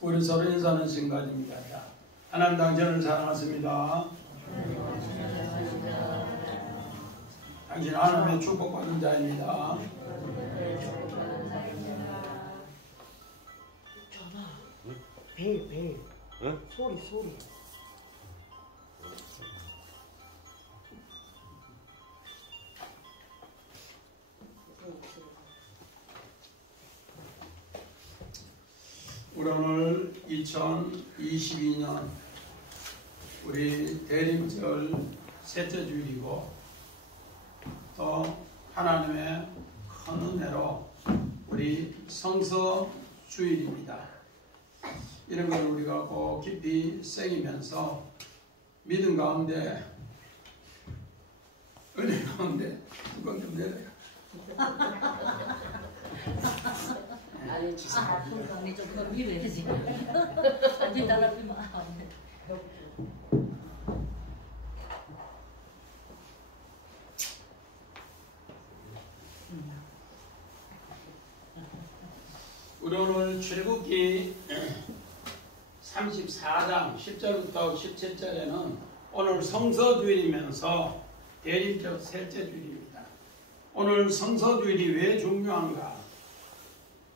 우리 서로 인사하는 시간입니다. 하나님 당신을 사랑하십니다. 당신 하나님의 축복받는 자입니다. 전화. 벨. 응? 소리. 우리 오늘 2022년 우리 대림절 셋째 주일이고 또 하나님의 큰 은혜로 우리 성서 주일입니다. 이런 걸 우리가 꼭 깊이 새기면서 믿음 가운데 은혜 가운데 뚜껑 좀 내려요. 아니, 손이 좀 그걸 밀어야지. 어디 달라붙으면 우리 오늘 출애굽기 34장 10절부터 17절에는 오늘 성서주일이면서 대림절 셋째 주일입니다. 오늘 성서주일이 왜 중요한가?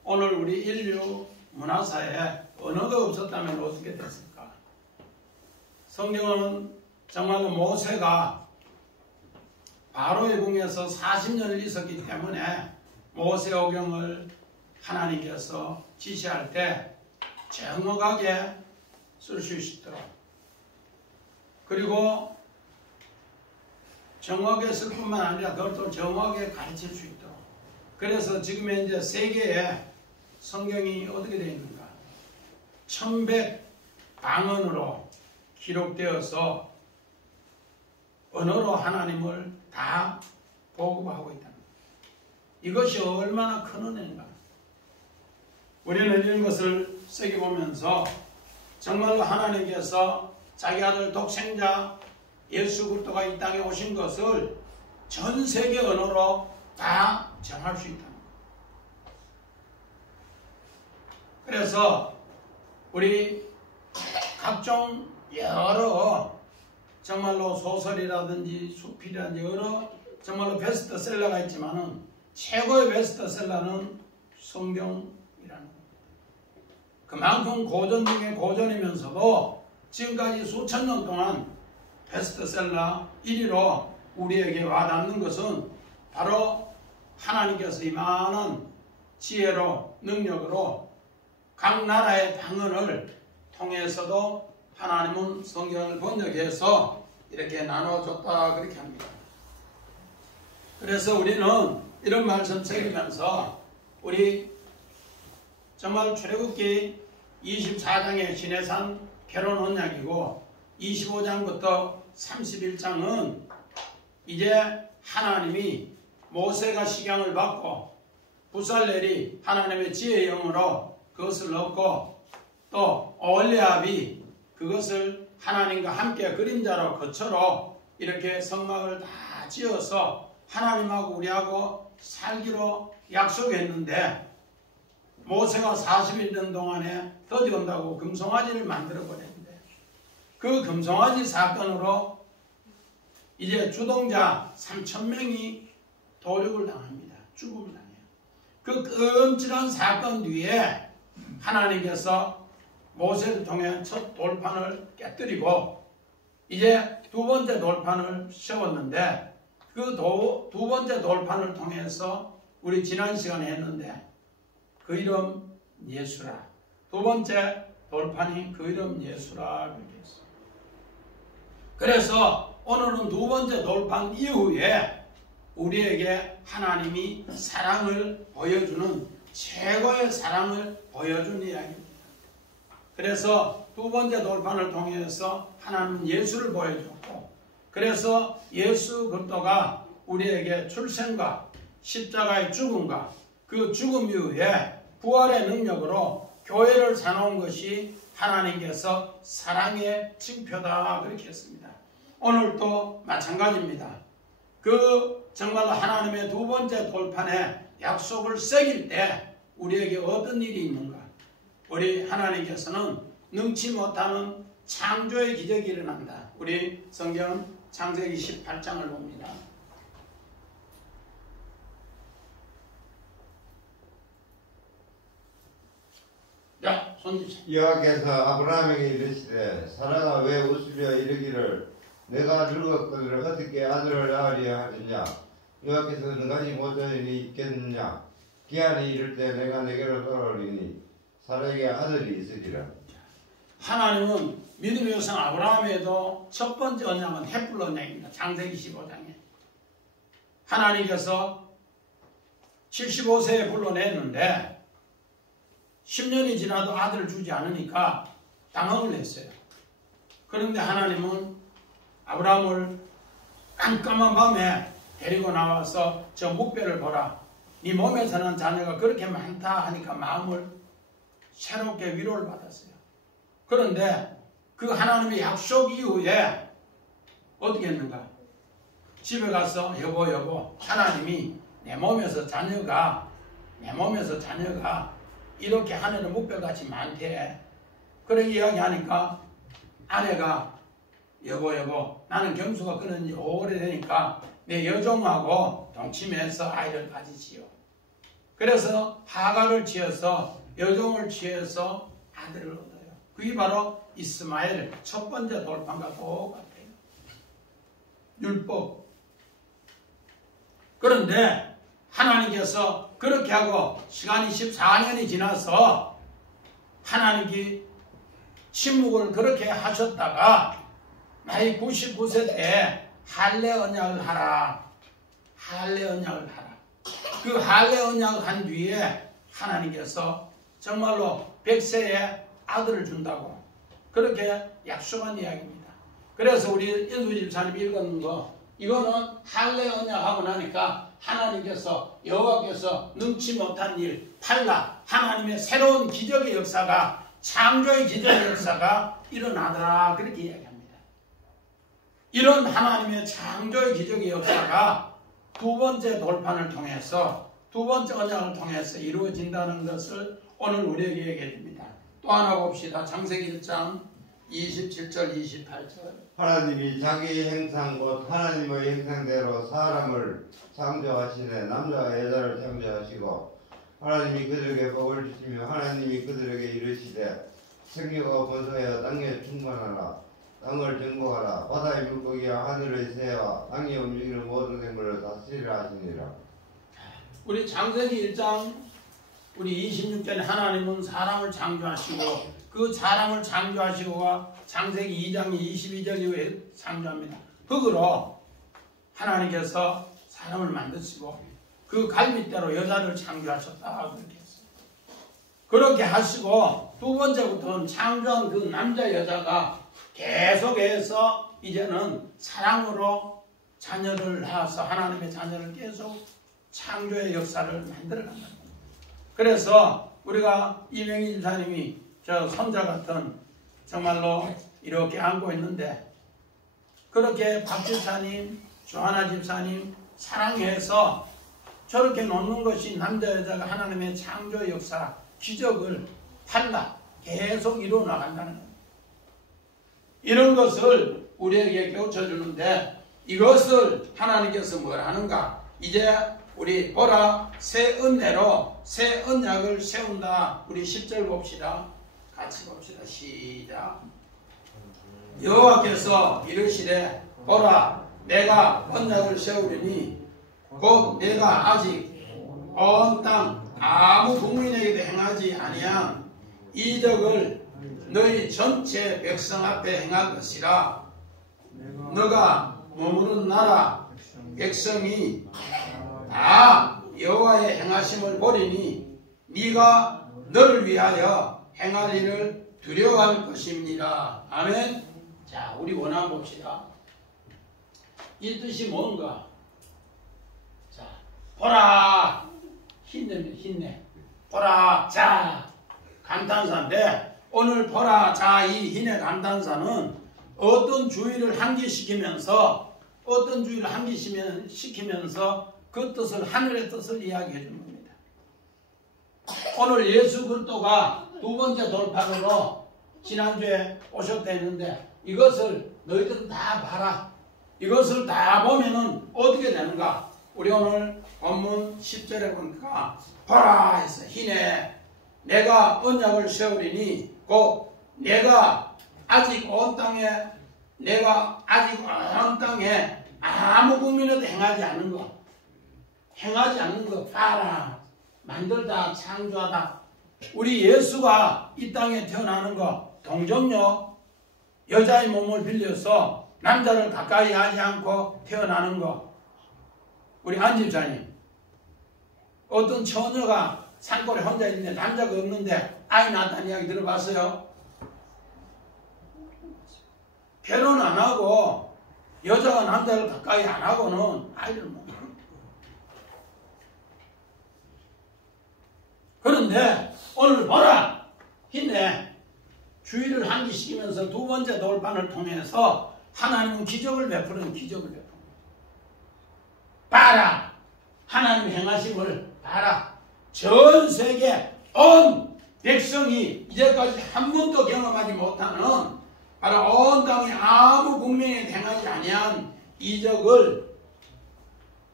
오늘 우리 인류 문화사에 언어가 없었다면 어떻게 됐을까? 성경은 정말로 모세가 바로의 궁에서 40년을 있었기 때문에 모세오경을 하나님께서 지시할 때 정확하게 쓸 수 있도록, 그리고 정확하게 쓸 뿐만 아니라 더 정확하게 가르칠 수 있도록. 그래서 지금 현재 세계에 성경이 어떻게 되어 있는가? 1100방언으로 기록되어서 언어로 하나님을 다 보급하고 있다. 이것이 얼마나 큰 은혜인가? 우리는 이런 것을 새겨보면서 정말로 하나님께서 자기 아들 독생자 예수 그리스도가 이 땅에 오신 것을 전 세계 언어로 다 정할 수 있다. 그래서 우리 각종 여러 정말로 소설이라든지 수필이라든지 여러 정말로 베스트셀러가 있지만은 최고의 베스트셀러는 성경이라는 겁니다. 그만큼 고전 중에 고전이면서도 지금까지 수천 년 동안 베스트셀러 1위로 우리에게 와닿는 것은 바로 하나님께서 이만한 지혜로 능력으로 각 나라의 방언을 통해서도 하나님은 성경을 번역해서 이렇게 나눠줬다 그렇게 합니다. 그래서 우리는 이런 말씀 새기면서 우리 정말 출애굽기 24장의 시내산 결혼 언약이고 25장부터 31장은 이제 하나님이 모세가 식양을 받고 부살렐이 하나님의 지혜의 영으로 그것을 얻고 또 올리압이 그것을 하나님과 함께 그림자로 거처로 이렇게 성막을 다 지어서 하나님하고 우리하고 살기로 약속했는데 모세가 41년 동안에 더디 온다고 금송아지를 만들어 버렸는데 그 금송아지 사건으로 이제 주동자 3,000명이 도륙을 당합니다. 죽음을 당해요. 그 끔찍한 사건 뒤에 하나님께서 모세를 통해 첫 돌판을 깨뜨리고 이제 두 번째 돌판을 세웠는데 그 두 번째 돌판을 통해서 우리 지난 시간에 했는데 그 이름 예수라. 두 번째 돌판이 그 이름 예수라 그렇게 했어요. 그래서 오늘은 두 번째 돌판 이후에 우리에게 하나님이 사랑을 보여주는 최고의 사랑을 보여준 이야기입니다. 그래서 두 번째 돌판을 통해서 하나님은 예수를 보여줬고 그래서 예수 그리스도가 우리에게 출생과 십자가의 죽음과 그 죽음 이후에 부활의 능력으로 교회를 사놓은 것이 하나님께서 사랑의 징표다 그렇게 했습니다. 오늘도 마찬가지입니다. 그 정말로 하나님의 두 번째 돌판에 약속을 새길 때 우리에게 어떤 일이 있는가? 우리 하나님께서는 능치 못하는 창조의 기적이 일어난다. 우리 성경 창세기 18장을 봅니다. 자, 손짓. 여호와께서 아브라함에게 이르시되 사라가 왜 웃으며 이르기를 내가 늙었거늘 어떻게 아들을 낳으려 하느냐 여호와께서 능하지 못하니 있겠느냐 기한이 이를 때 내가 내게로 돌아오리니 사라에게 아들이 있으리라. 하나님은 믿음의 여성 아브라함에도 첫 번째 언약은 햇불 언약입니다. 창세기 15장에 하나님께서 75세에 불러냈는데 10년이 지나도 아들을 주지 않으니까 당황을 했어요. 그런데 하나님은 아브라함을 깜깜한 밤에 데리고 나와서 저 묵배를 보라. 네 몸에서 난 자녀가 그렇게 많다 하니까 마음을 새롭게 위로를 받았어요. 그런데 그 하나님의 약속 이후에 어떻게 했는가? 집에 가서 여보 하나님이 내 몸에서 자녀가 이렇게 하늘에 묵배같이 많대. 그렇게 이야기하니까 아내가 여보 나는 경수가 끊은 지 오래되니까 내 여종하고 동침해서 아이를 가지지요. 그래서 하가를 지어서 여종을 취해서 아들을 얻어요. 그게 바로 이스마엘 첫 번째 돌판과 똑같아요. 율법. 그런데 하나님께서 그렇게 하고 시간이 14년이 지나서 하나님이 침묵을 그렇게 하셨다가 나이 99세 때 할례 언약을 하라. 할례 언약을 하라. 그 할례 언약을 한 뒤에 하나님께서 정말로 100세에 아들을 준다고 그렇게 약속한 이야기입니다. 그래서 우리 인수 집사님 읽은 거 이거는 할례 언약하고 나니까 하나님께서 여호와께서 능치 못한 일 팔라 하나님의 새로운 기적의 역사가 창조의 기적의 역사가 일어나더라 그렇게 이야기합니다. 이런 하나님의 창조의 기적의 역사가 두 번째 돌판을 통해서 두 번째 언약을 통해서 이루어진다는 것을 오늘 우리에게 얘기해 줍니다. 또 하나 봅시다. 창세기 1장 27절 28절 하나님이 자기 형상 곧 하나님의 형상대로 사람을 창조하시네 남자와 여자를 창조하시고 하나님이 그들에게 복을 주시며 하나님이 그들에게 이르시되 생육하고 번성하여 땅에 충만하라 땅을 정복하라 바다의 물고기와 하늘의 새와 땅에 움직이는 모든 생물을 다스리라 하시니라. 우리 창세기 1장 우리 26절에 하나님은 사람을 창조하시고 그 사람을 창조하시고가 창세기 2장 22절 이후에 창조합니다. 흙으로 하나님께서 사람을 만드시고 그 갈빗대로 여자를 창조하셨다 그렇게 했어요. 그렇게 하시고 두 번째부터는 창조한 그 남자 여자가 계속해서 이제는 사랑으로 자녀를 낳아서 하나님의 자녀를 계속 창조의 역사를 만들어 간다. 그래서 우리가 이명희 집사님이 저 손자 같은 정말로 이렇게 안고 있는데 그렇게 박 집사님, 조하나 집사님 사랑해서 저렇게 놓는 것이 남자 여자가 하나님의 창조 역사 기적을 팔라 계속 이루어 나간다는 겁니다. 이런 것을 우리에게 가르쳐 주는데 이것을 하나님께서 뭘 하는가? 이제 우리 보라 새 은혜로 새 언약을 세운다. 우리 10절 봅시다. 같이 봅시다. 시작. 여호와께서 이르시되 보라 내가 언약을 세우리니 곧 내가 아직 온 땅 아무 국민에게도 행하지 아니한 이적을 너희 전체 백성 앞에 행할 것이라. 너가 머무른 나라 백성이 다 여호와의 행하심을 보리니 네가 너를 위하여 행할 일을 두려워할 것입니다. 아멘. 자, 우리 원한 봅시다. 이 뜻이 뭔가? 자, 보라. 힘내면 힘내. 보라. 자. 감탄사인데 오늘 보라. 자. 이 힘의 감탄사는 어떤 주의를 상기시키면서 그 뜻을 하늘의 뜻을 이야기해 준 겁니다. 오늘 예수 그리스도가 두 번째 돌판으로 지난주에 오셨다 했는데 이것을 너희들은 다 봐라. 이것을 다 보면은 어떻게 되는가? 우리 오늘 본문 10절에 보니까 보라 해서 희네 내가 언약을 세우리니 곧 내가 아직 온 땅에 아무 국민에도 행하지 않는 거 봐라. 만들다 창조하다. 우리 예수가 이 땅에 태어나는 거 동정녀 여자의 몸을 빌려서 남자를 가까이 하지 않고 태어나는 거. 우리 안 집사님 어떤 처녀가 산골에 혼자 있는데 남자가 없는데 아이 낳았다는 이야기 들어봤어요? 결혼 안 하고 여자가 남자를 가까이 안 하고는 아이를 못 낳아요. 그런데 오늘 보라 힘내 주의를 환기시키면서 두 번째 돌판을 통해서 하나님은 기적을 베푸는 봐라. 하나님 행하심을 봐라. 전 세계 온 백성이 이제까지 한 번도 경험하지 못하는 바로 온 땅에 아무 국민이 행하지 아니한 이적을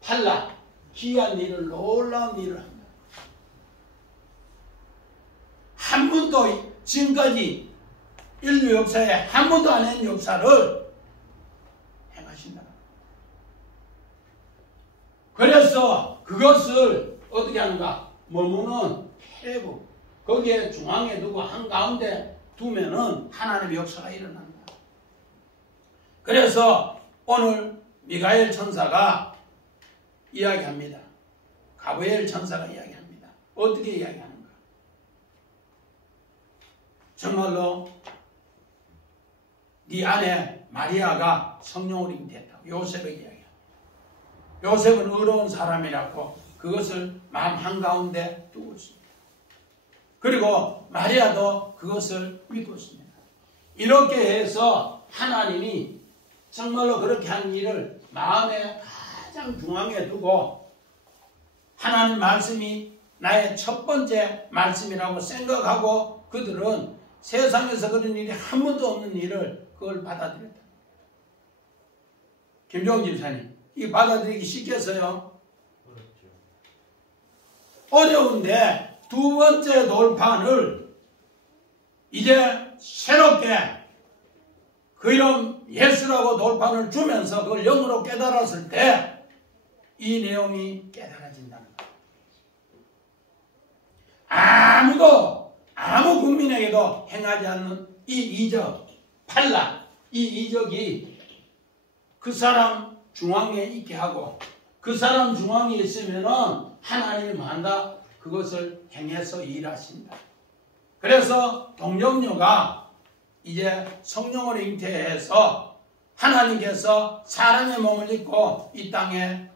팔라. 귀한 일을 놀라운 일을 합니다. 한 번도 지금까지 인류 역사에 한 번도 안 한 역사를 행하신다. 그래서 그것을 어떻게 하는가? 머무는 폐부 거기에 중앙에 두고 한가운데 두면은 하나님의 역사가 일어난다. 그래서 오늘 미가엘 천사가 이야기합니다. 가브리엘 천사가 이야기합니다. 어떻게 이야기하는가? 정말로 네 아내 마리아가 성령으로 잉태했다고 요셉에게 이야기합니다. 요셉은 의로운 사람이라고 그것을 마음 한가운데 두고 있습니다. 그리고 마리아도 그것을 믿고 있습니다. 이렇게 해서 하나님이 정말로 그렇게 한 일을 마음의 가장 중앙에 두고 하나님 말씀이 나의 첫 번째 말씀이라고 생각하고 그들은 세상에서 그런 일이 한 번도 없는 일을 그걸 받아들였다. 김종훈 집사님, 이 받아들이기 쉽겠어요? 어려운데 두 번째 돌판을 이제 새롭게 그 이름 예수라고 돌판을 주면서 그걸 영으로 깨달았을 때 이 내용이 깨달아진다는 거예요. 아무 국민에게도 행하지 않는 이 이적, 팔라, 이 이적이 그 사람 중앙에 있게 하고 그 사람 중앙에 있으면은 하나님이 만다 그것을 행해서 일하신다. 그래서 동정녀가 이제 성령으로 잉태해서 하나님께서 사람의 몸을 입고 이 땅에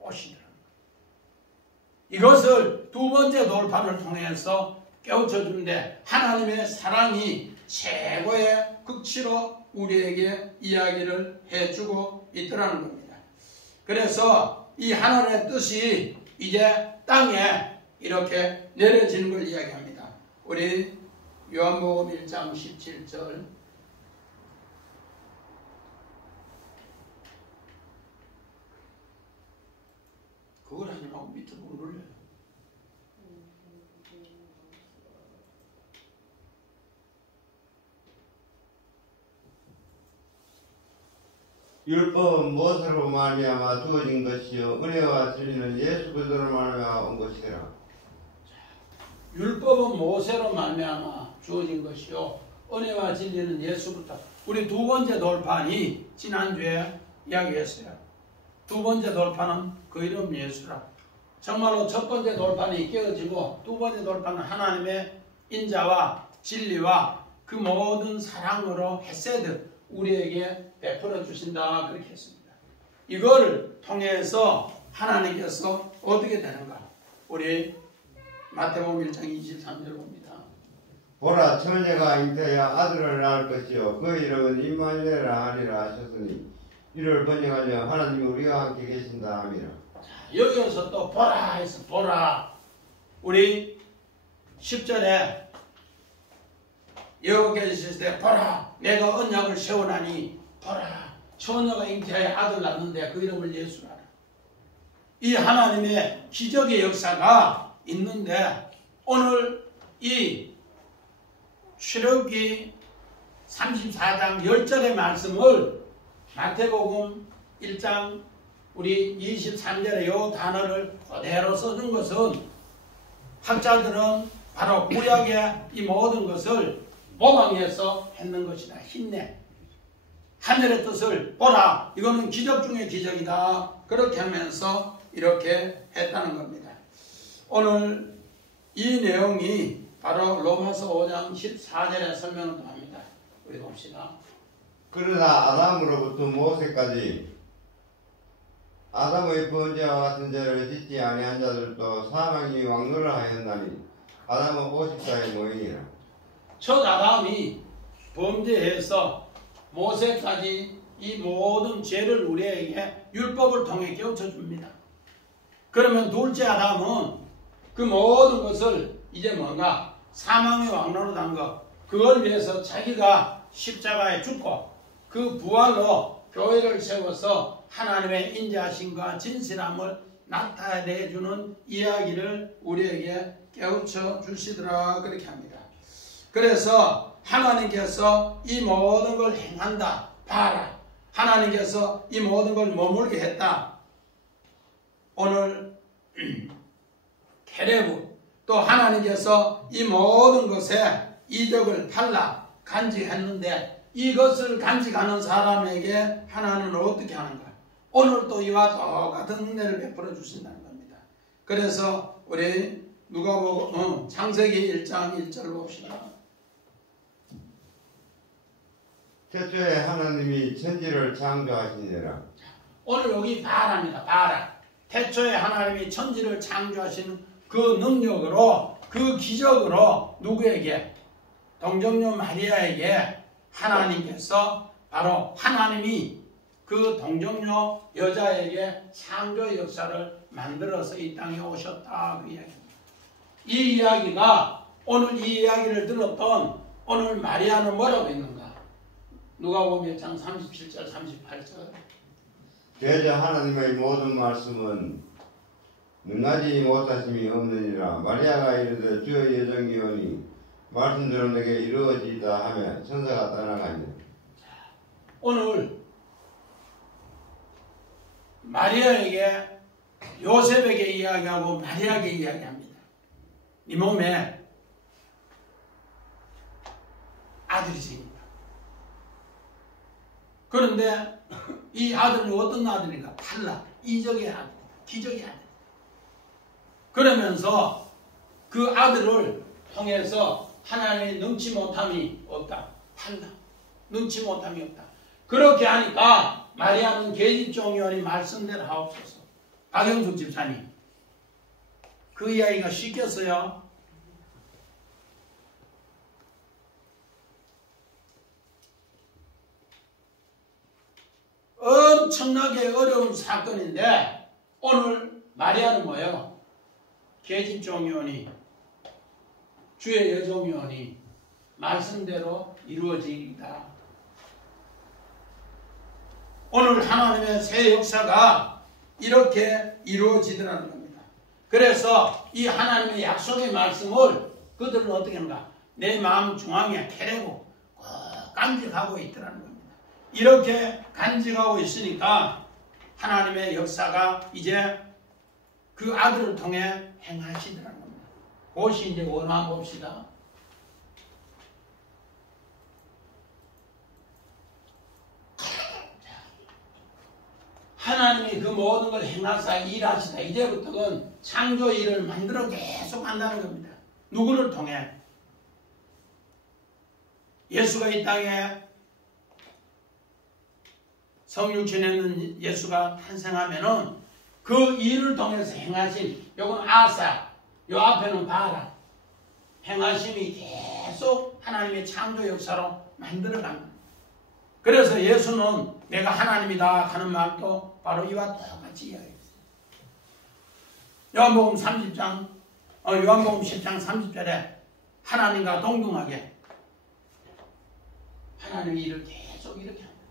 오시더라. 이것을 두 번째 돌판을 통해서 깨우쳐 주는데 하나님의 사랑이 최고의 극치로 우리에게 이야기를 해주고 있더라는 겁니다. 그래서 이 하나님의 뜻이 이제 땅에 이렇게 내려지는 걸 이야기합니다. 우리 요한복음 1장 17절 그걸 하지 말고 밑으로 눌러요. 율법은 무엇으로 말미암아 주어진 것이요 은혜와 진리는 예수 그리스도로 말미암아 온 것이라. 율법은 모세로 말미암아 주어진 것이요 은혜와 진리는 예수부터. 우리 두 번째 돌판이 지난주에 이야기했어요. 두 번째 돌판은 그 이름 예수라. 정말로 첫 번째 돌판이 깨어지고 두 번째 돌판은 하나님의 인자와 진리와 그 모든 사랑으로 헤세드 우리에게 베풀어 주신다 그렇게 했습니다. 이걸 통해서 하나님께서 어떻게 되는가? 우리 마태복음 1장 23절 봅니다. 보라 처녀가 잉태하여 아들을 낳을 것이요 그 이름은 임마누엘이라 하리라 하셨으니 이를 번역하며 하나님이 우리와 함께 계신다 함이라. 여기서 또 보라 해서 보라. 우리 10절에 여호와께서 있을 때 보라 내가 언약을 세워나니 보라 처녀가 잉태하여 아들 낳는데 그 이름을 예수라. 이 하나님의 기적의 역사가 있는데 오늘 이 출애굽기 34장 10절의 말씀을 마태복음 1장 우리 23절에 이 단어를 그대로 써준 것은 학자들은 바로 구약의 이 모든 것을 모방해서 했는 것이다. 힘내. 하늘의 뜻을 보라. 이거는 기적 중의 기적이다. 그렇게 하면서 이렇게 했다는 겁니다. 오늘 이 내용이 바로 로마서 5장 14절에 설명을 합니다. 우리 봅시다. 그러나 아담으로부터 모세까지 아담의 번제와 같은 죄를 짓지 아니한 자들도 사망이 왕노를 하였나니 아담은 50자의 모형이라. 첫 아담이 범죄해서 모세까지 이 모든 죄를 우리에게 율법을 통해 깨우쳐 줍니다. 그러면 둘째 아담은 그 모든 것을 이제 뭔가 사망의 왕노로 단 것, 그걸 위해서 자기가 십자가에 죽고 그 부활로 교회를 세워서 하나님의 인자하심과 진실함을 나타내주는 이야기를 우리에게 깨우쳐 주시더라 그렇게 합니다. 그래서 하나님께서 이 모든 걸 행한다. 봐라. 하나님께서 이 모든 걸 머물게 했다. 오늘 케레브 또 하나님께서 이 모든 것에 이적을 팔라 간직했는데 이것을 간직하는 사람에게 하나님은 어떻게 하는가? 오늘 또 이와 똑같은 은혜를 베풀어 주신다는 겁니다. 그래서 우리 누가복음 창세기 1장 1절 봅시다. 태초에 하나님이 천지를 창조하시니라. 오늘 여기 바라입니다. 바라. 태초에 하나님이 천지를 창조하시는 그 능력으로 그 기적으로 누구에게? 동정녀 마리아에게 하나님께서 바로 하나님이 그 동정녀 여자에게 창조의 역사를 만들어서 이 땅에 오셨다 그 이야기입니다. 이 이야기가 오늘 이 이야기를 들었던 오늘 마리아는 뭐라고 했는가? 누가복음 1장 37절 38절 대저 하나님의 모든 말씀은 능하지 못하심이 없느니라. 마리아가 이르되 주의 여정이오니 말씀대로 내게 이루어지이다 하며 천사가 떠나가니라. 오늘 마리아에게 요셉에게 이야기하고 마리아에게 이야기합니다. 이 몸에 아들이 생긴다. 그런데 이 아들은 어떤 아들인가? 탈락, 이적의 아들, 기적의 아들. 그러면서 그 아들을 통해서 하나님의 능치 못함이 없다. 탈락, 능치 못함이 없다. 그렇게 하니까 마리아는 계집종이오니 말씀대로 하옵소서. 박영숙 집사님, 그 이야기가 쉽겠어요? 엄청나게 어려운 사건인데 오늘 마리아는 뭐예요? 계집종이오니 주의 여종이오니 말씀대로 이루어지이다. 오늘 하나님의 새 역사가 이렇게 이루어지더라는 겁니다. 그래서 이 하나님의 약속의 말씀을 그들은 어떻게 하는가? 내 마음 중앙에 캐내고 꼭 간직하고 있더라는 겁니다. 이렇게 간직하고 있으니까 하나님의 역사가 이제 그 아들을 통해 행하시더라는 겁니다. 그것이 이제 원화 봅시다. 하나님이 그 모든 걸 행하사 일하시다. 이제부터는 창조 일을 만들어 계속 한다는 겁니다. 누구를 통해? 예수가 이 땅에 성육신했는 예수가 탄생하면은 그 일을 통해서 행하신, 요건 아사, 요 앞에는 바라. 행하심이 계속 하나님의 창조 역사로 만들어갑니다. 그래서 예수는 내가 하나님이다 하는 말도 바로 이와 똑같이 이야기했어요. 요한복음 10장 30절에 하나님과 동등하게 하나님이 일을 계속 이렇게 합니다.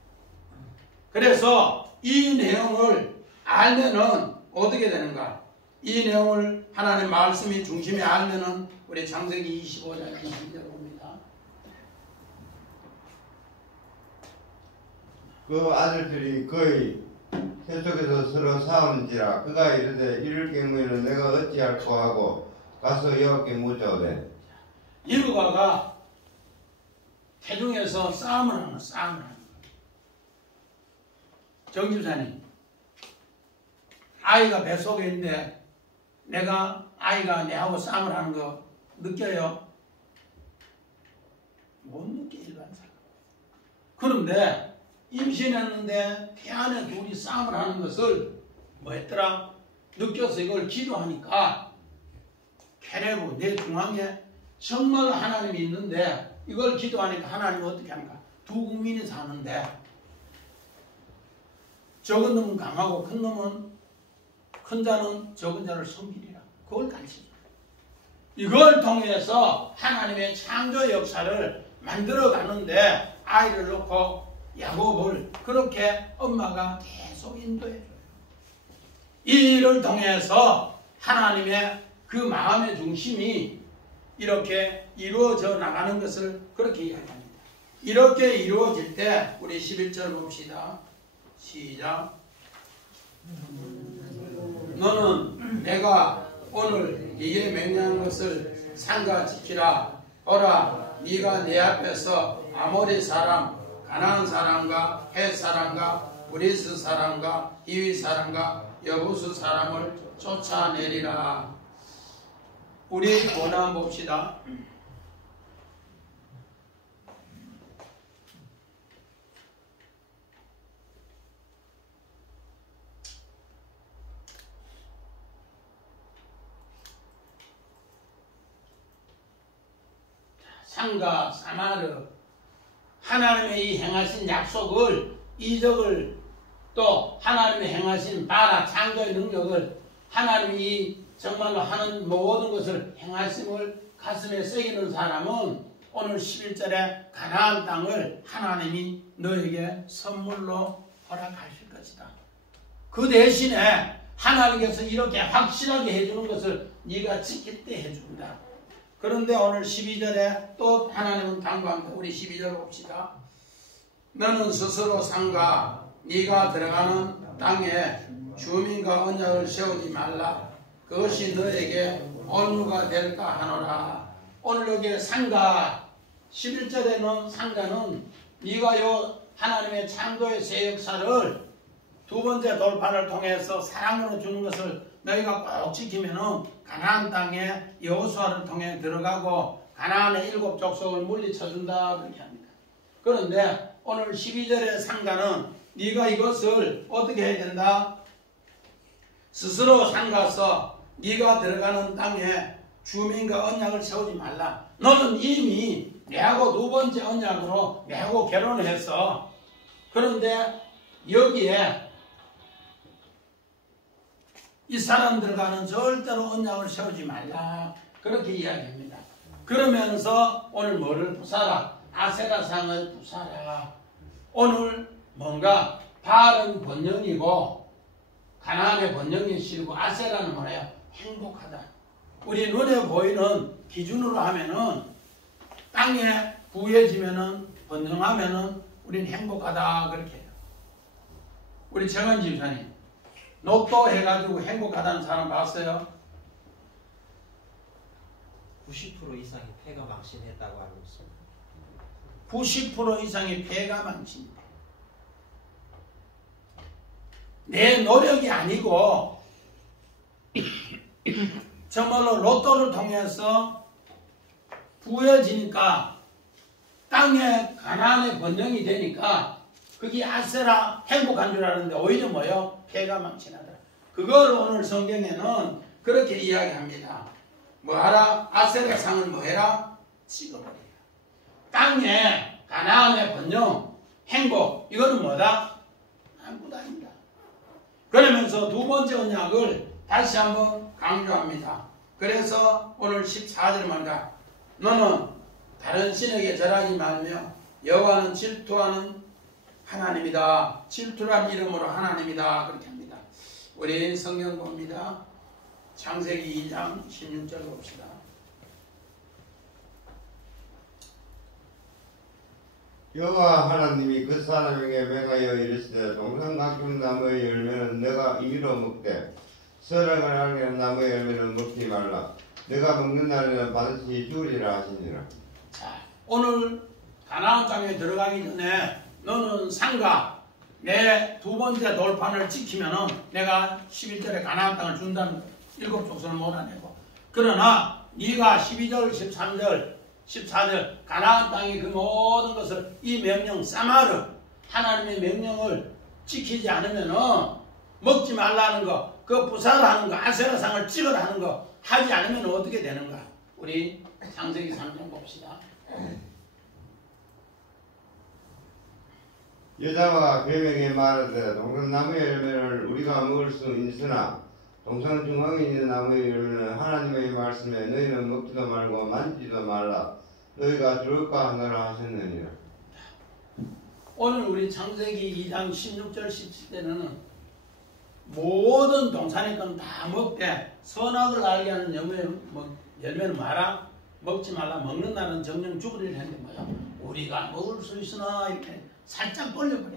그래서 이 내용을 알면은 어떻게 되는가? 이 내용을 하나님 말씀이 중심에 알면은 우리 창세기 25장 20절 봅니다. 그 아들들이 거의 태속에서 서로 싸운지라 그가 이르되 이럴 경우에는 내가 어찌할꼬 하고 가서 여호와께 묻자오되 이르가가 태중에서 싸움을 하는 거예요. 정집사님, 아이가 뱃속에 있는데 내가 아이가 내하고 싸움을 하는 거 느껴요? 못 느껴, 일반 사람. 그런데 임신했는데 태 안에 둘이 싸움을 하는 것을 뭐 했더라? 느껴서 이걸 기도하니까 케레브 내 중앙에 정말 하나님이 있는데 이걸 기도하니까 하나님이 어떻게 하는가? 두 국민이 사는데 적은 놈은 강하고 큰 놈은 큰 자는 적은 자를 섬기리라. 그걸 가르쳐줘요. 이걸 통해서 하나님의 창조의 역사를 만들어 가는데 아이를 놓고 야곱을 그렇게 엄마가 계속 인도해줘요. 이 일을 통해서 하나님의 그 마음의 중심이 이렇게 이루어져 나가는 것을 그렇게 이야기합니다. 이렇게 이루어질 때 우리 11절 봅시다. 시작. 너는 내가 오늘 네게 명령한 것을 삼가 지키라. 보라, 네가 내 앞에서 아모리 사람, 가나안 사람과 헷 사람과 브리스 사람과 히위 사람과 여부수 사람을 쫓아내리라. 우리 원함 봅시다. 상가 사마르 하나님의 이 행하신 약속을 이적을 또 하나님의 행하신 바라 창조의 능력을 하나님이 정말로 하는 모든 것을 행하심을 가슴에 새기는 사람은 오늘 11절에 가나안 땅을 하나님이 너에게 선물로 허락하실 것이다. 그 대신에 하나님께서 이렇게 확실하게 해주는 것을 네가 지킬 때 해준다. 그런데 오늘 12절에 또 하나님은 당부합니다. 우리 12절 봅시다. 너는 스스로 삼가 네가 들어가는 땅에 주민과 언약을 세우지 말라. 그것이 너에게 언유가 될까 하노라. 오늘 여기 상가 11절에는 상가는 네가 요 하나님의 창조의 새 역사를 두 번째 돌판을 통해서 사랑으로 주는 것을 너희가 꼭 지키면은 가나안 땅에 여호수아를 통해 들어가고 가나안의 7 족속을 물리쳐준다 그렇게 합니다. 그런데 오늘 12절의 상가는 네가 이것을 어떻게 해야 된다? 스스로 상가서 네가 들어가는 땅에 주민과 언약을 세우지 말라. 너는 이미 내하고 두 번째 언약으로 내하고 결혼을 했어. 그런데 여기에 이 사람들과는 절대로 언약을 세우지 말라. 그렇게 이야기합니다. 그러면서 오늘 뭐를 부사라? 아세라상을 부사라. 오늘 뭔가 바알은 번영이고 가나안의 번영이 실고 아세라는 뭐예요? 행복하다. 우리 눈에 보이는 기준으로 하면은 땅에 부해지면은 번영하면은 우리는 행복하다 그렇게 해요. 우리 정한 집사님 로또 해가지고 행복하다는 사람 봤어요? 90% 이상이 폐가 망신했다고 알고 있습니다. 90% 이상의 폐가 망신이다. 내 노력이 아니고 정말로 로또를 통해서 부여지니까 땅에 가나안의 번영이 되니까 그게 아세라 행복한 줄 알았는데 오히려 뭐요? 폐가 망신하다. 그걸 오늘 성경에는 그렇게 이야기합니다. 뭐하라? 아세라 상을 뭐해라? 찍어버려라. 땅에 가나안의 번영, 행복 이거는 뭐다? 아무것도 아닙니다. 그러면서 두 번째 언약을 다시 한번 강조합니다. 그래서 오늘 14절 말가 너는 다른 신에게 절하지 말며 여호와는 질투하는 하나님이다. 질투란 이름으로 하나님이다. 그렇게 합니다. 우리 성경 봅니다. 창세기 2장 16절 봅시다. 여호와 하나님이 그 사람에게 명하여 이르시되 동산각종 나무의 열매는 내가 임의로 먹되 선악을 알게 하는 나무의 열매는 먹지 말라. 내가 먹는 날에는 반드시 죽으리라 하시니라. 자, 오늘 가나안 땅에 들어가기 전에 너는 상가 내 두 번째 돌판을 지키면은 내가 11절에 가나안 땅을 준다는 일곱 족속을 몰아내고, 그러나 네가 12절, 13절, 14절 가나안 땅의 그 모든 것을 이 명령 사마르 하나님의 명령을 지키지 않으면은 먹지 말라는 거, 그 부살하는 거, 아세라상을 찍으라 하는 거 하지 않으면 어떻게 되는가? 우리 창세기 3장 봅시다. 여자가 뱀에게 말하되 동산나무의 열매를 우리가 먹을 수 있으나 동산 중앙에 있는 나무의 열매는 하나님의 말씀에 너희는 먹지도 말고 만지지도 말라. 너희가 죽을까 하느라 하셨느니라. 오늘 우리 창세기 2장 16절 17절에는 모든 동산의 건 다 먹되 선악을 알게 하는 열매는 마라, 먹지 말라. 먹는 날은 정령 죽으리라 했는데 뭐야? 우리가 먹을 수 있으나 이렇게 살짝 돌려버려.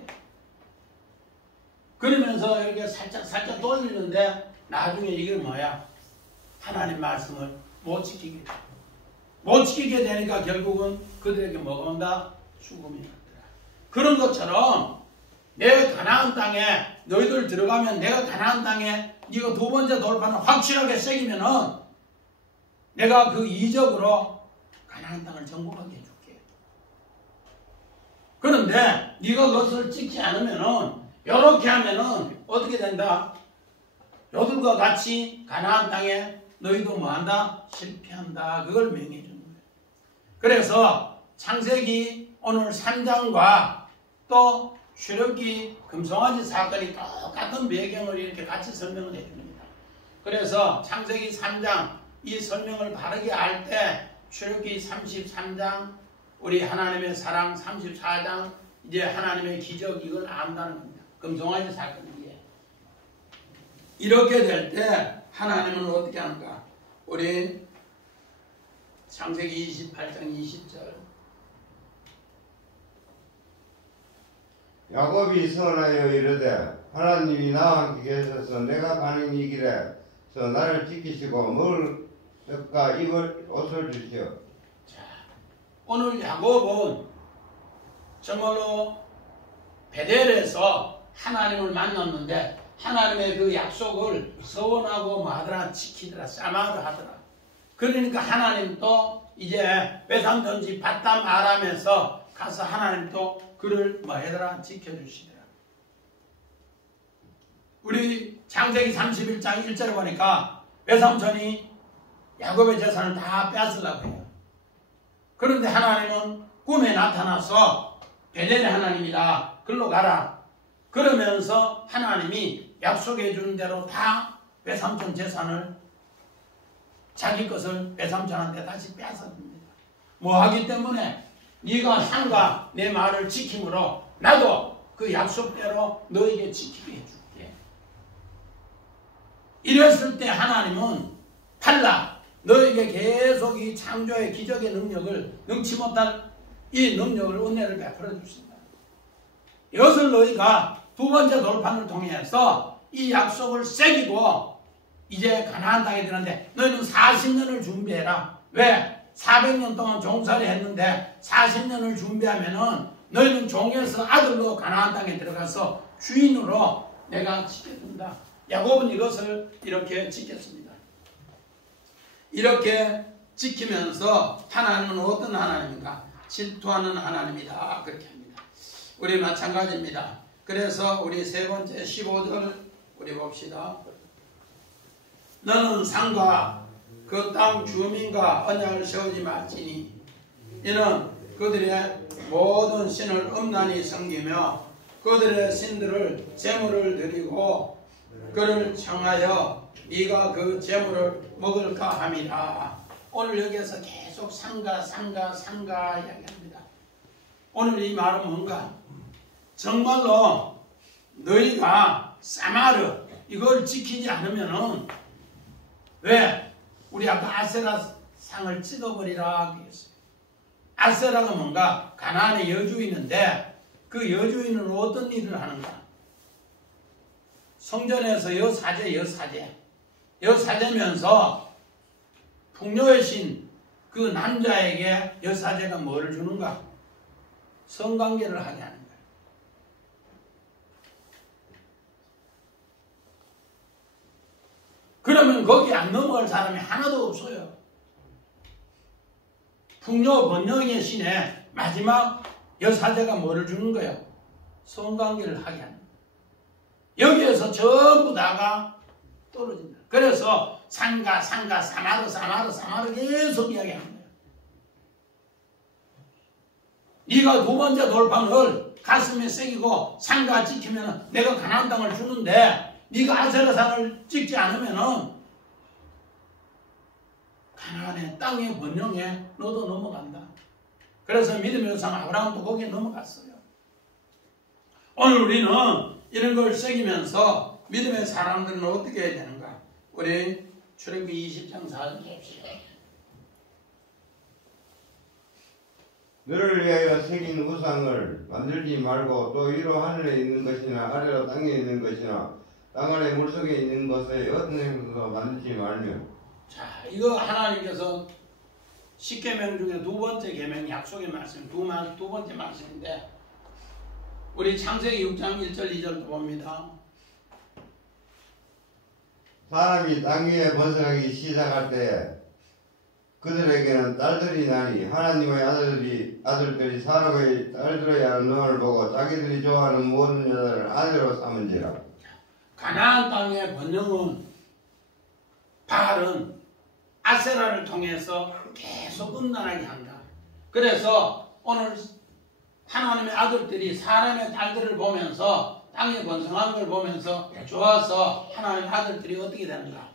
그러면서 이렇게 살짝 돌리는데 나중에 이게 뭐야? 하나님 말씀을 못 지키게 되니까 결국은 그들에게 뭐가 온다? 죽음이 온다. 그런 것처럼 내 가나안 땅에 너희들 들어가면 내가 가나안 땅에 이거 두 번째 돌판을 확실하게 새기면은 내가 그 이적으로 가나안 땅을 정복하게 해줄게. 그런데 네가 그것을 찍지 않으면은 이렇게 하면은 어떻게 된다? 요들과 같이 가나안 땅에 너희도 뭐한다? 실패한다. 그걸 명해 주는 거예요. 그래서 창세기 오늘 3장과 또 출애굽기 금송아지 사건이 똑같은 배경을 이렇게 같이 설명을 해줍니다. 그래서 창세기 3장 이 설명을 바르게 알 때 출애굽기 33장 우리 하나님의 사랑 34장 이제 하나님의 기적 이걸 안다는 겁니다. 금송아지 사건이에요. 이렇게 될 때 하나님은 어떻게 하는가? 우리 창세기 28장 20절 야곱이 선하여 이르되 하나님이 나와 함께 계셔서 내가 가는 이 길에서 나를 지키시고 먹을 떡과 입을 옷을 주시오. 오늘 야곱은 정말로 베델에서 하나님을 만났는데 하나님의 그 약속을 서원하고 마하더라 지키더라 사마르 하더라. 그러니까 하나님도 이제 외삼전지 바담 아람에서 가서 하나님도 그를 뭐하더라 지켜주시더라. 우리 창세기 31장 1절에 보니까 외삼촌이 야곱의 재산을 다 뺏으려고 해요. 그런데 하나님은 꿈에 나타나서 베델의 하나님이다. 글로 가라. 그러면서 하나님이 약속해 준 대로 다 외삼촌 재산을 자기 것을 외삼촌한테 다시 뺏어줍니다. 뭐 하기 때문에 네가 상가 내 말을 지킴으로 나도 그 약속대로 너에게 지키게 해줄게. 이랬을 때 하나님은 팔라 너에게 계속 이 창조의 기적의 능력을 능치 못할 이 능력을 은혜를 베풀어 주신다. 이것을 너희가 두 번째 돌판을 통해서 이 약속을 새기고 이제 가나안 땅에 들었는데 너희는 40년을 준비해라. 왜? 400년 동안 종살이 했는데 40년을 준비하면은 너희는 종에서 아들로 가나안 땅에 들어가서 주인으로 내가 지켜준다. 야곱은 이것을 이렇게 지켰습니다. 이렇게 지키면서 하나님은 어떤 하나님인가? 질투하는 하나님이다. 그렇게 합니다. 우리 마찬가지입니다. 그래서 우리 세 번째 15절 우리 봅시다. 너는 상과 그 땅 주민과 언약을 세우지 말지니 이는 그들의 모든 신을 엄란히 섬기며 그들의 신들을 제물을 드리고 그를 청하여 네가 그 제물을 먹을까 함이라. 오늘 여기에서 계속 상가 이야기합니다. 오늘 이 말은 뭔가? 정말로 너희가 사마르 이걸 지키지 않으면은 왜? 우리 아까 아세라 상을 찍어버리라 그랬어요. 아세라가 뭔가? 가나안의 여주인인데 그 여주인은 어떤 일을 하는가? 성전에서 여사제면서 풍요의 신 그 남자에게 여사제가 뭐를 주는가? 성관계를 하게 하는 거예요. 그러면 거기 안 넘어갈 사람이 하나도 없어요. 풍요 번영의 신에 마지막 여사제가 뭐를 주는 거예요? 성관계를 하게 하는 거예요. 여기에서 전부 다가 떨어진다. 그래서 상가 사마르 계속 이야기하는 거예요. 네가 두 번째 돌판을 가슴에 새기고 상가 지키면 내가 가나안 땅을 주는데 네가 아세라상을 찍지 않으면 가나안의 땅의 번영에 너도 넘어간다. 그래서 믿음의 조상 아브라함도 거기에 넘어갔어요. 오늘 우리는 이런 걸 새기면서 믿음의 사람들은 어떻게 해야 되는가? 우리 출애굽기 20장 4절 봅시다. 너를 위하여 새긴 우상을 만들지 말고 또 위로 하늘에 있는 것이나 아래로 땅에 있는 것이나 땅 아래 물속에 있는 것에 어떤 행성도 만들지 말며. 자, 이거 하나님께서 10계명 중에 두 번째 계명 약속의 말씀, 두 번째 말씀인데 우리 창세기 6장 1절 2절도 봅니다. 사람이 땅 위에 번성하기 시작할 때 그들에게는 딸들이 나니 하나님의 아들들이 사람의 딸들의 아름다움을 보고 자기들이 좋아하는 모든 여자를 아내로 삼은지라. 가나안 땅의 번영은 바알은 아세라를 통해서 계속 음란하게 한다. 그래서 오늘 하나님의 아들들이 사람의 딸들을 보면서 땅에 번성한 걸 보면서 좋아서 하나님의 아들들이 어떻게 되는가?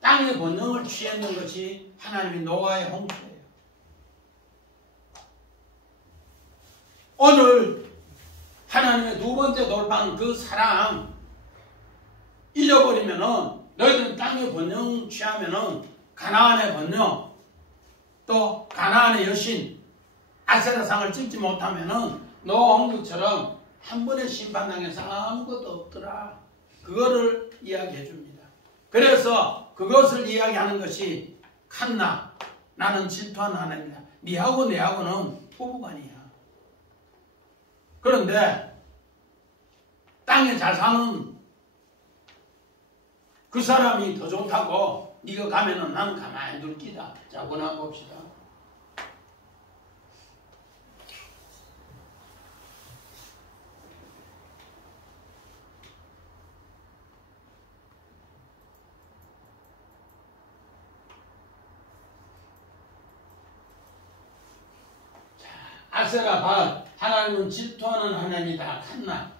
땅의 번영을 취했는 것이 하나님의 노아의 홍수예요. 오늘 하나님의 두 번째 돌판 그 사랑 잊어버리면은 너희들은 땅의 번영 취하면은 가나안의 번영 또 가나안의 여신 아세라상을 찍지 못하면은 노아 홍수처럼 한 번의 심판당해서 아무것도 없더라. 그거를 이야기해 줍니다. 그래서 그것을 이야기하는 것이 칸나 나는 질투하는 하나님이다. 니하고 내하고는 부부간이야. 그런데 땅에 잘 사는 그 사람이 더 좋다고 네가 가면은 난 가만히 둘 끼다. 자, 원한 봅시다. 아세라 바알 하나님은 질투하는 하나님이다. 칸나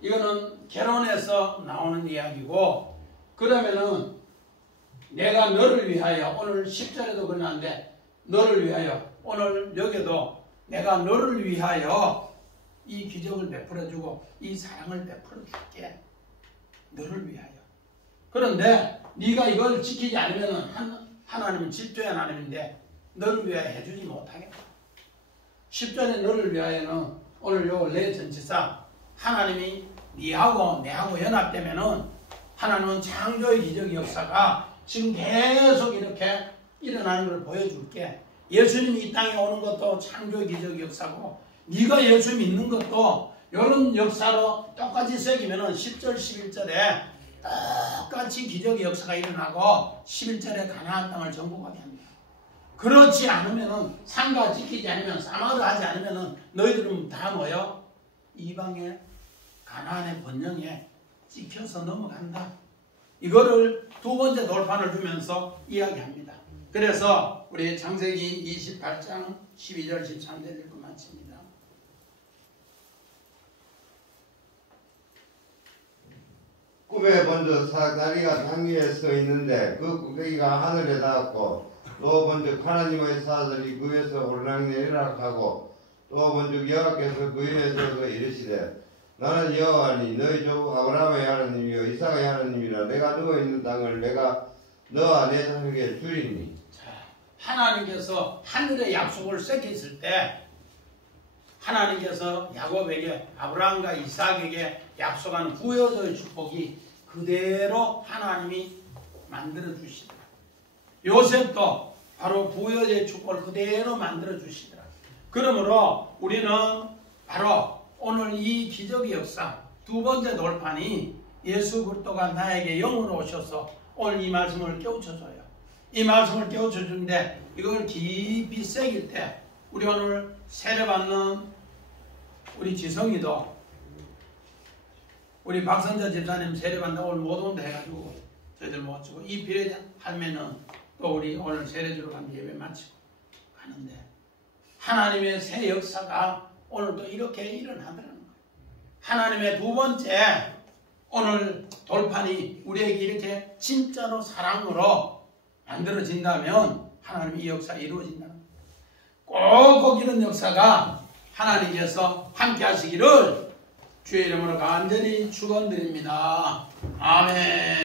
이거는 결혼해서 나오는 이야기고 그러면은 내가 너를 위하여 오늘 10절에도 그러는데 너를 위하여 오늘 여기도 내가 너를 위하여 이 기적을 베풀어주고 이 사랑을 베풀어줄게. 너를 위하여. 그런데 네가 이걸 지키지 않으면 하나님은 질투의 하나님인데 너를 위하여 해주지 못하겠다. 10절에 너를 위하여는 오늘 요 레 전치사 하나님이 네하고 내하고 연합되면은 하나님은 창조의 기적 역사가 지금 계속 이렇게 일어나는 걸 보여줄게. 예수님이 이 땅에 오는 것도 창조의 기적 역사고 네가 예수 믿는 것도 이런 역사로 똑같이 새기면은 10절 11절에 똑같이 기적의 역사가 일어나고 11절에 가나안 땅을 정복하게 합니다. 그렇지 않으면은 상가 지키지 않으면 사마르 하지 않으면은 너희들은 다 뭐요? 이방의 가나안의 번영에 찍혀서 넘어간다. 이거를 두 번째 돌판을 주면서 이야기합니다. 그래서 우리 창세기 28장 12절 13절 읽고 마칩니다. 꿈에 본즉 다리가 땅 위에 서 있는데 그 꼭대기가 하늘에 닿았고 또 본즉 하나님의 사자들이 그 위에서 오르락내리락 하고 또 본즉 여호와께서 그 위에 서서 이르시되 나는 여호와니 너희 조 아브라함의 하나님이요 이삭의 하나님이라 내가 누워있는 땅을 내가 너와 내 자식에게 주리니. 자, 하나님께서 하늘의 약속을 새겼을 때 하나님께서 야곱에게 아브라함과 이삭에게 약속한 부여자의 축복이 그대로 하나님이 만들어 주시더라. 요셉도 바로 부여자의 축복을 그대로 만들어 주시더라. 그러므로 우리는 바로 오늘 이 기적의 역사 두 번째 돌판이 예수 그리스도가 나에게 영으로 오셔서 오늘 이 말씀을 깨우쳐줘요. 이 말씀을 깨우쳐주는데 이걸 깊이 새길 때 우리 오늘 세례받는 우리 지성이도 우리 박선자 집사님 세례받는다 오늘 못 온다 해가지고 저희들 모시고 이 비례 할매는 또 우리 오늘 세례주로 가면 예배 마치고 가는데 하나님의 새 역사가 오늘 또 이렇게 일어나더라는 거예요. 하나님의 두 번째 오늘 돌판이 우리에게 이렇게 진짜로 사랑으로 만들어진다면 하나님 이 역사 이루어진다는 거예요. 꼭 이런 역사가 하나님께서 함께 하시기를 주의 이름으로 간절히 축원드립니다. 아멘.